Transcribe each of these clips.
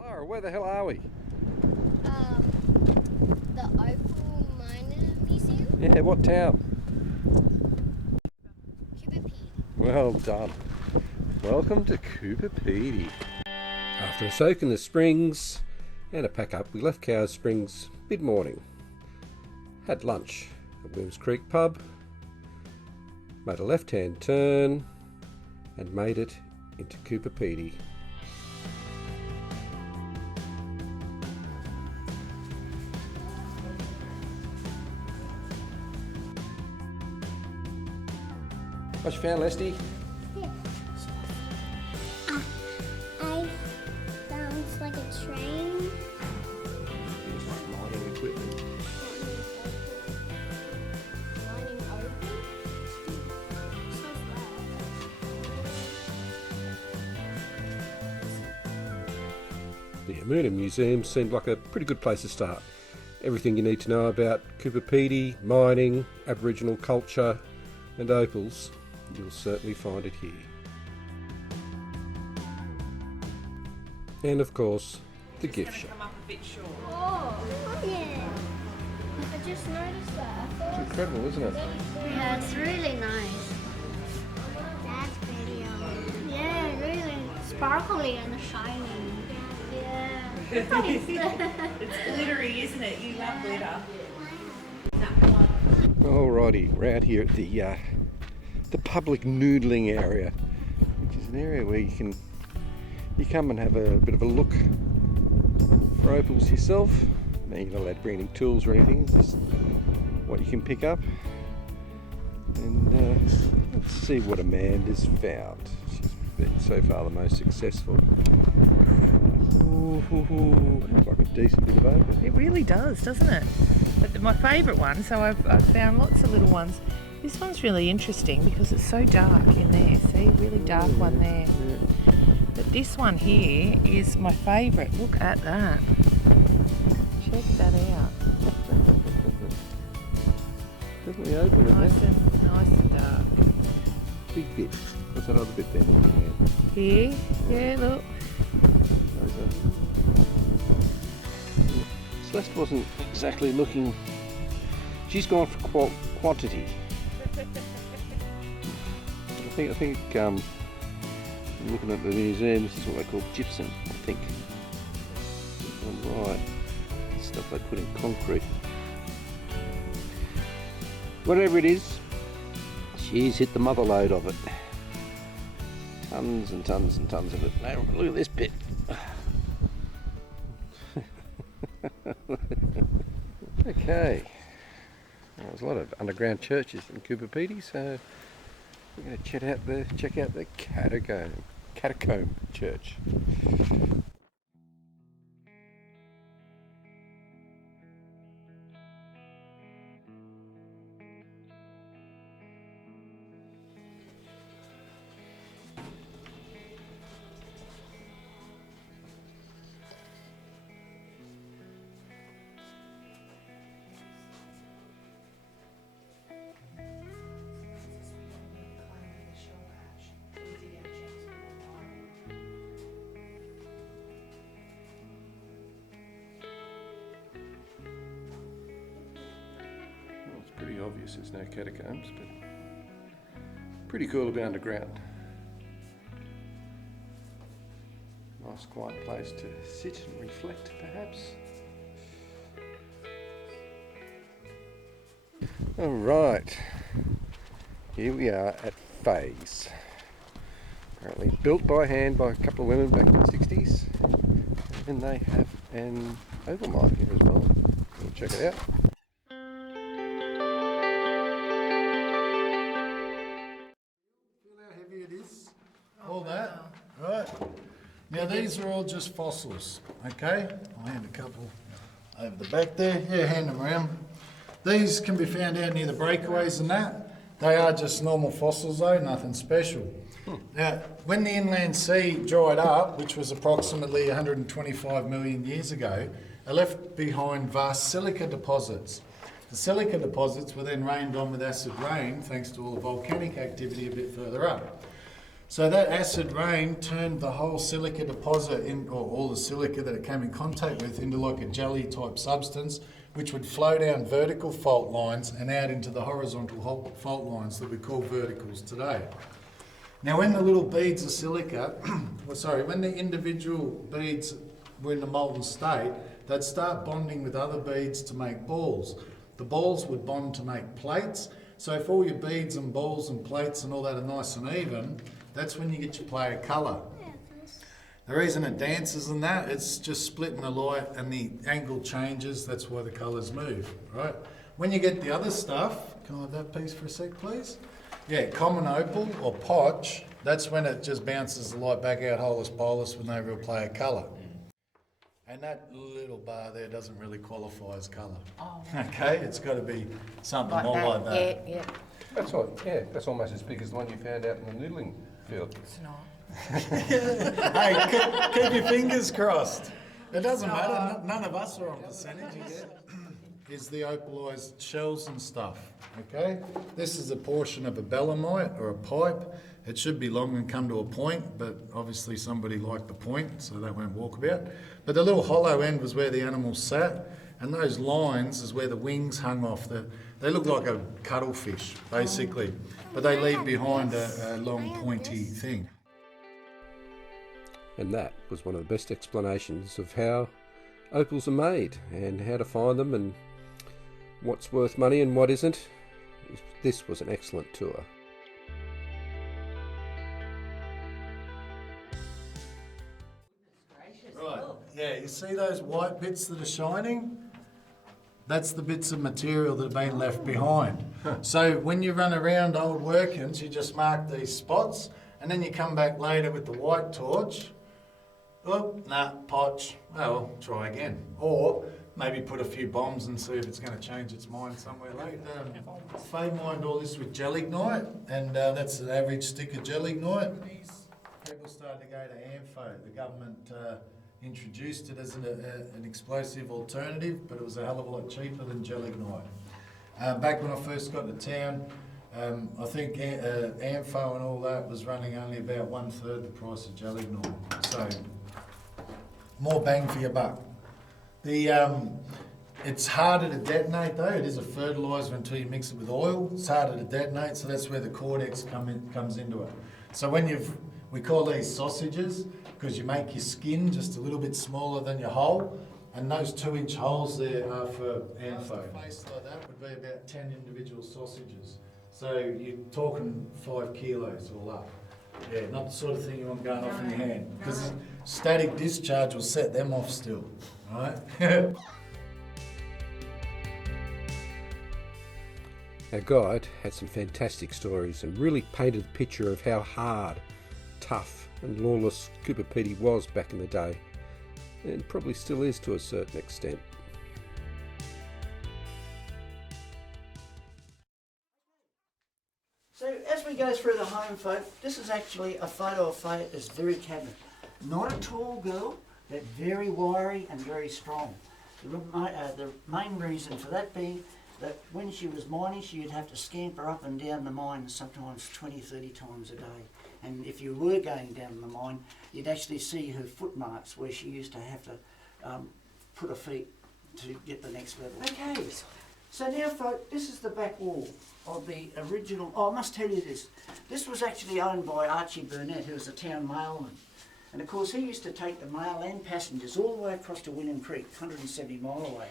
Lara, where the hell are we? The Opal Miner Museum? Yeah, what town? Coober. Well done. Welcome to Coober Pedy. After a soak in the springs and a pack up, we left Cowes Springs mid-morning. Had lunch at Williams Creek pub, made a left-hand turn and made it into Coober Pedy. What you found, Leslie? I found like a train. Things like mining equipment. Mining opal. So The Amuna Museum seemed like a pretty good place to start. Everything you need to know about Coober Pedy, mining, Aboriginal culture and opals, you'll certainly find it here. And of course, the gift shop. Come up a bit short. Oh, yeah. I just noticed that. It's incredible, isn't it? Yeah, it's really nice. That's pretty. Yeah, really sparkly and shiny. Yeah. It's glittery, isn't it? You love glitter. Alrighty, we're out here at the public noodling area, which is an area where you come and have a bit of a look for opals yourself. Now you're not allowed to bring any tools or anything, just what you can pick up. And let's see what Amanda's found. She's been so far the most successful. Ooh, looks like a decent bit of opal. It really does, doesn't it? But my favourite one, so I've found lots of little ones. This one's really interesting because it's so dark in there. See, really dark one there. Yeah. But this one here is my favourite. Look at that. Check that out. Definitely opal, isn't it? Nice and dark. Big bit. What's that other bit there in your hand? Here, yeah, look. Celeste wasn't exactly looking. She's gone for quantity. I think looking at the museum, this is what they call gypsum, I think. Alright, stuff they put in concrete. Whatever it is, she's hit the mother load of it. Tons and tons and tons of it. Now look at this bit. Okay, well, there's a lot of underground churches in Coober Pedy, so we're going to check out the catacomb church. Pretty obvious there's no catacombs, but pretty cool to be underground. Nice quiet place to sit and reflect, perhaps. Alright, here we are at Phase. Apparently built by hand by a couple of women back in the 60s. And they have an opal mine here as well. We'll check it out. All that, right? Now these are all just fossils, okay? I'll hand a couple over the back there. Yeah, hand them around. These can be found out near the breakaways and that. They are just normal fossils though, nothing special. Now, when the inland sea dried up, which was approximately 125 million years ago, it left behind vast silica deposits. The silica deposits were then rained on with acid rain thanks to all the volcanic activity a bit further up. So that acid rain turned the whole silica deposit, or all the silica that it came in contact with, into like a jelly type substance, which would flow down vertical fault lines and out into the horizontal fault lines that we call verticals today. Now when the little beads of silica, when the individual beads were in the molten state, they'd start bonding with other beads to make balls. The balls would bond to make plates. So if all your beads and balls and plates and all that are nice and even, that's when you get your play of colour. The reason it dances and that, it's just splitting the light and the angle changes, that's why the colours move, right? When you get the other stuff, can I have that piece for a sec, please? Yeah, common opal or potch, that's when it just bounces the light back out holus polus with no real play of colour. And that little bar there doesn't really qualify as colour. Oh. Okay, it's got to be something more like that. Yeah. That's right, yeah, that's almost as big as the one you found out in the noodling field. It's not. Hey, keep your fingers crossed. It doesn't matter, none of us are on percentages yet. Is the opalised shells and stuff, okay? This is a portion of a belemite or a pipe. It should be long and come to a point, but obviously somebody liked the point, so that won't walk about. But the little hollow end was where the animal sat, and those lines is where the wings hung off. They look like a cuttlefish, basically, but they leave behind a long pointy thing. And that was one of the best explanations of how opals are made and how to find them and what's worth money and what isn't. This was an excellent tour. Right, yeah, you see those white bits that are shining? That's the bits of material that have been left behind. So when you run around old workings, you just mark these spots, and then you come back later with the white torch. Oh, nah, potch. Oh, well, try again. Or maybe put a few bombs and see if it's going to change its mind somewhere later. Faye mined all this with gelignite, and that's an average stick of gelignite. People started to go to AMFO. The government introduced it as an explosive alternative, but it was a hell of a lot cheaper than gelignite. Back when I first got to town, I think AMFO and all that was running only about 1/3 the price of gelignite. So, more bang for your buck. It's harder to detonate though. It is a fertiliser until you mix it with oil. It's harder to detonate, so that's where the cortex comes into it. So we call these sausages because you make your skin just a little bit smaller than your hole, and those 2-inch holes there are for AMFO. A face like that would be about 10 individual sausages. So you're talking 5 kilos all up. Yeah, not the sort of thing you want going off in your hand, because static discharge will set them off still, right? Our guide had some fantastic stories and really painted the picture of how hard, tough and lawless Coober Pedy was back in the day, and probably still is to a certain extent. So as we go through the home folk, this is actually a photo of Faye at this very cabinet. Not a tall girl, but very wiry and very strong. The main reason for that being that when she was mining, she'd have to scamper up and down the mine sometimes 20, 30 times a day. And if you were going down the mine, you'd actually see her footmarks where she used to have to put her feet to get the next level. Okay, so now folk, this is the back wall of the original. Oh, I must tell you this. This was actually owned by Archie Burnett, who was a town mailman. And of course he used to take the mail and passengers all the way across to William Creek, 170 mile away,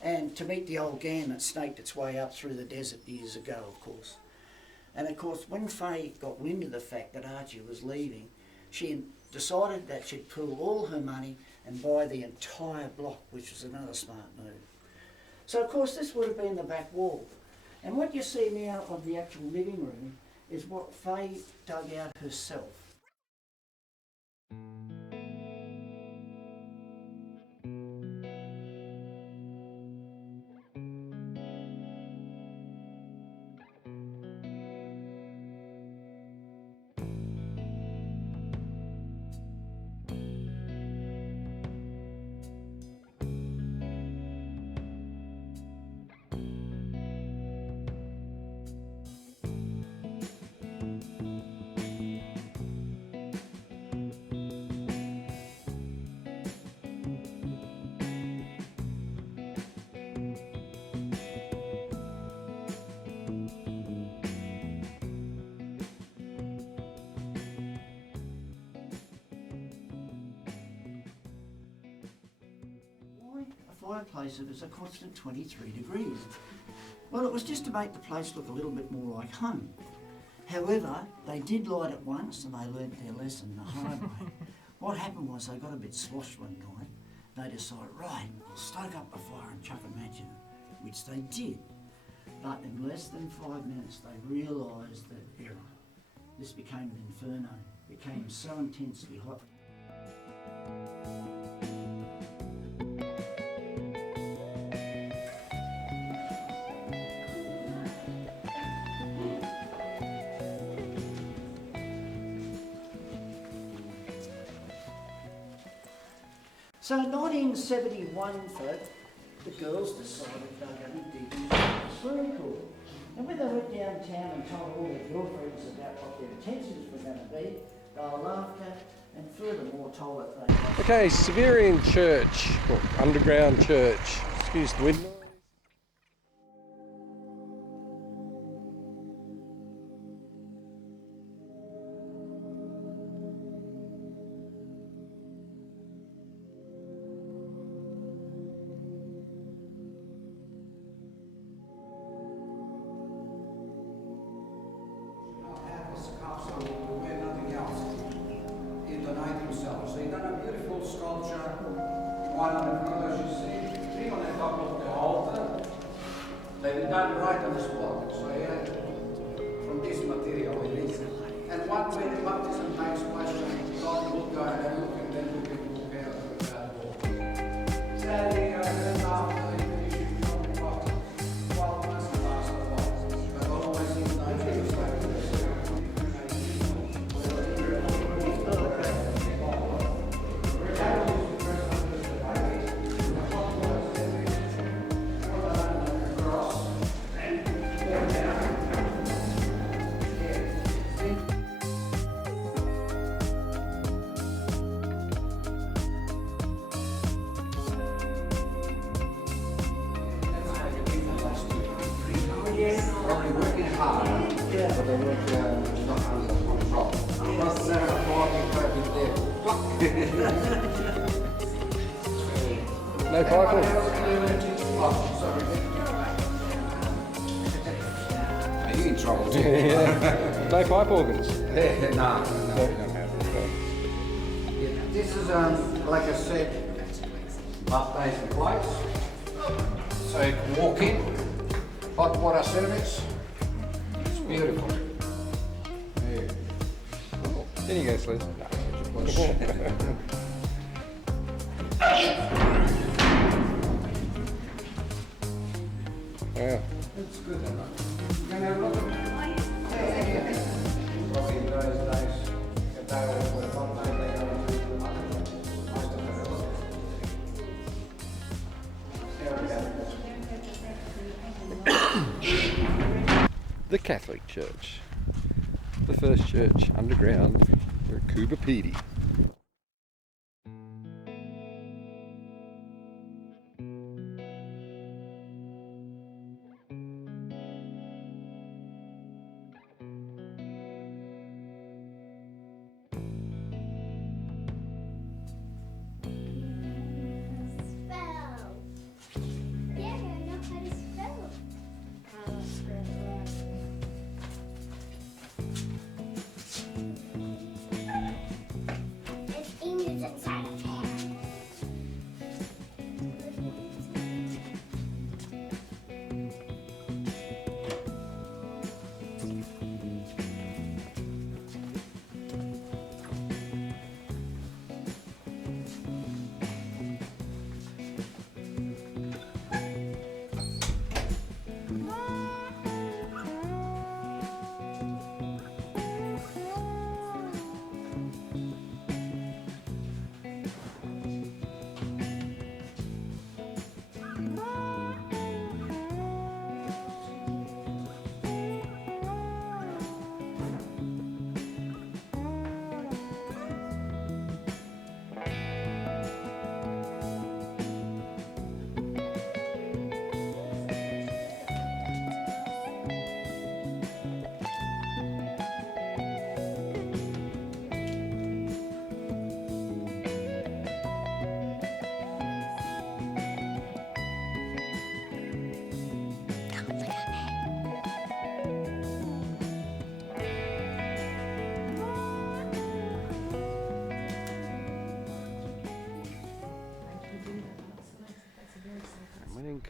and to meet the old gan that snaked its way up through the desert years ago, of course. And of course, when Faye got wind of the fact that Archie was leaving, she decided that she'd pool all her money and buy the entire block, which was another smart move. So of course this would have been the back wall. And what you see now of the actual living room is what Faye dug out herself. fireplace that was a constant 23 degrees. Well, it was just to make the place look a little bit more like home. However, they did light it once and they learnt their lesson the hard way. What happened was they got a bit sloshed one night. They decided, right, we'll stoke up the fire and chuck a match in it, which they did. But in less than 5 minutes, they realised their error. This became an inferno. It became so intensely hot. So in 1971, folks, the girls decided they were going to dig into the swimming pool. And when they went downtown and told all their girlfriends about what their intentions were going to be, they were laughed at and furthermore told that they... Okay, Severian Church, or underground church. Excuse the wind noise. One of the pillars you see, three on the top of the altar. They were done right on the spot. So yeah, from this material it is. And one way the baptism takes place, God will go and look and then we can prepare that wall. Sadly, then after they finish it, probably about 12 months to last a while. But always in 19 it's like probably working hard, but they work not under control. Plus, No pipe organs. Oh, sorry. Are you in trouble? Yeah. No pipe organs. No. This is, like I said, baptizing place. So you can walk in, hot water service. It's beautiful. Yeah. There you go, Sliz. Wow. It's good enough. You can have a look at it. Yeah. Probably in those days, if they all were hot, they go into the market. Most of them are. The Catholic Church. The first church underground here at Coober, Pedy. Spell. Yeah, I know how to spell.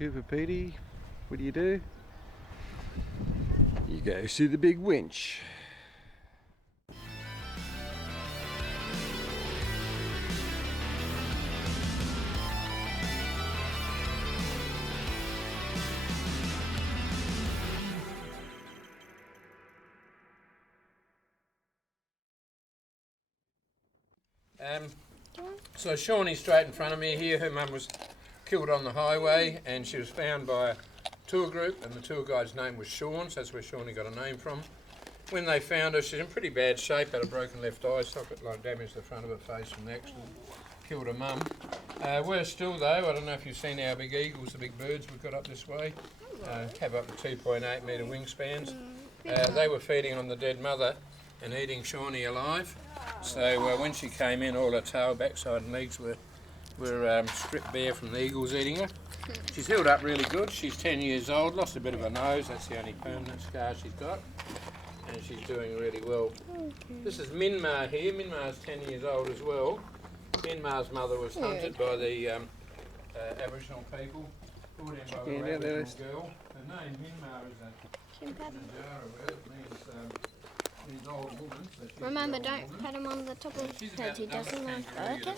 Coober Pedy, what do? You go see the big winch. So Shawnee's straight in front of me here. Her mum was killed on the highway and she was found by a tour group, and the tour guide's name was Sean, so that's where Shawnee got a name from. When they found her, she's in pretty bad shape, had a broken left eye socket, like damaged the front of her face from the accident, killed her mum. We're still though, I don't know if you've seen our big eagles, the big birds we've got up this way, have up to 2.8 metre wingspans. They were feeding on the dead mother and eating Shawnee alive. So when she came in, all her tail, backside and legs were stripped bare from the eagles eating her. She's healed up really good. She's 10 years old, lost a bit of her nose, that's the only permanent scar she's got. And she's doing really well. This is Minmar here. Minmar's 10 years old as well. Minmar's mother was hunted by the Aboriginal people, brought in by the Aboriginal girl. Her name Minmar is a Kangaroo, it means these old women. So Remember, don't pat him on the top of his head, he doesn't like that.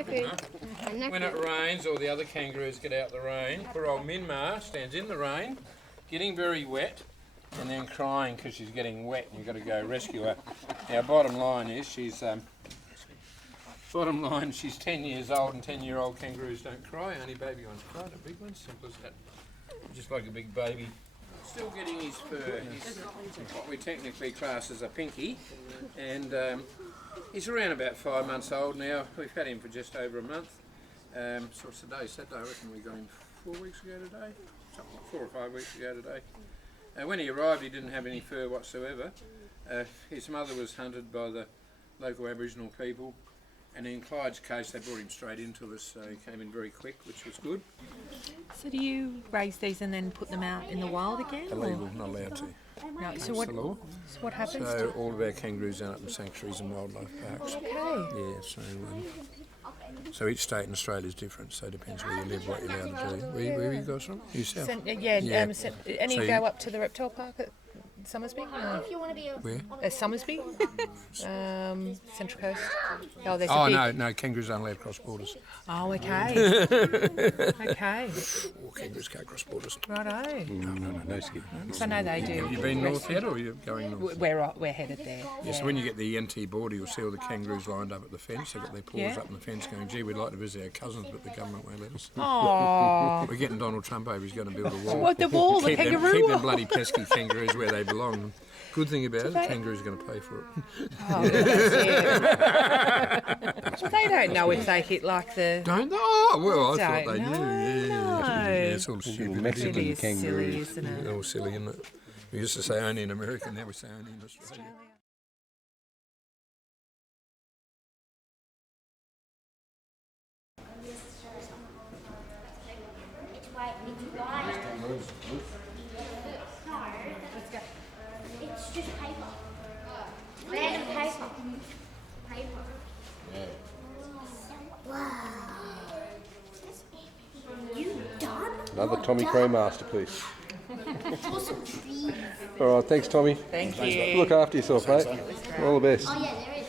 Okay. When it rains, all the other kangaroos get out the rain. Poor old Minmar stands in the rain, getting very wet, and then crying because she's getting wet, and you've got to go rescue her. Now, bottom line is she's 10 years old, and 10-year-old kangaroos don't cry. Only baby ones cry, the big ones, simple as that. Just like a big baby. Still getting his fur. He's what we technically class as a pinky, and he's around about 5 months old now. We've had him for just over a month. So what's today? Saturday, I reckon we got him 4 weeks ago today. Something like 4 or 5 weeks ago today. When he arrived, he didn't have any fur whatsoever. His mother was hunted by the local Aboriginal people, and in Clyde's case, they brought him straight into us, so he came in very quick, which was good. So do you raise these and then put them out in the wild again? Illegal, not allowed to. No, That's the law. So what happens? So all of our kangaroos end up in sanctuaries and wildlife parks. Okay. Yeah, so each state in Australia is different, so it depends where you live, what you're allowed to do. Where you guys from? You south? Any So go up to the reptile park at Somersby? No. If you want to be a... Where? Somersby? Central Coast? Oh, there's a big... no, kangaroos aren't allowed cross borders. Oh, okay. Okay. All kangaroos can't cross borders. Righto. No skip. So I know they do. Have you been north yet, or are you going north? We're headed there. Yeah, so when you get the NT border, you'll see all the kangaroos lined up at the fence. They've got their paws up on the fence going, gee, we'd like to visit our cousins, but the government won't let us. Oh. We're getting Donald Trump over, he's going to build a wall. What, the wall, the kangaroo Keep wall? them bloody pesky kangaroos where they belong. Good thing about it, the kangaroos are going to pay for it. Oh, that's it. They don't know if they hit like the... Don't they? Oh, well, I thought they Don't knew. know, Yeah, no. it's all stupid. Mexican It is kangaroos. silly, isn't it? All silly, isn't it? We used to say only in America, now we say only in Australia. It's white. It's white. No. Let's go. It's just paper. Random paper. Paper. Wow. You done? Another Tommy Crow masterpiece. Awesome trees. All right, thanks, Tommy. Thank you. Look after yourself, mate. All the best. Oh yeah, there is.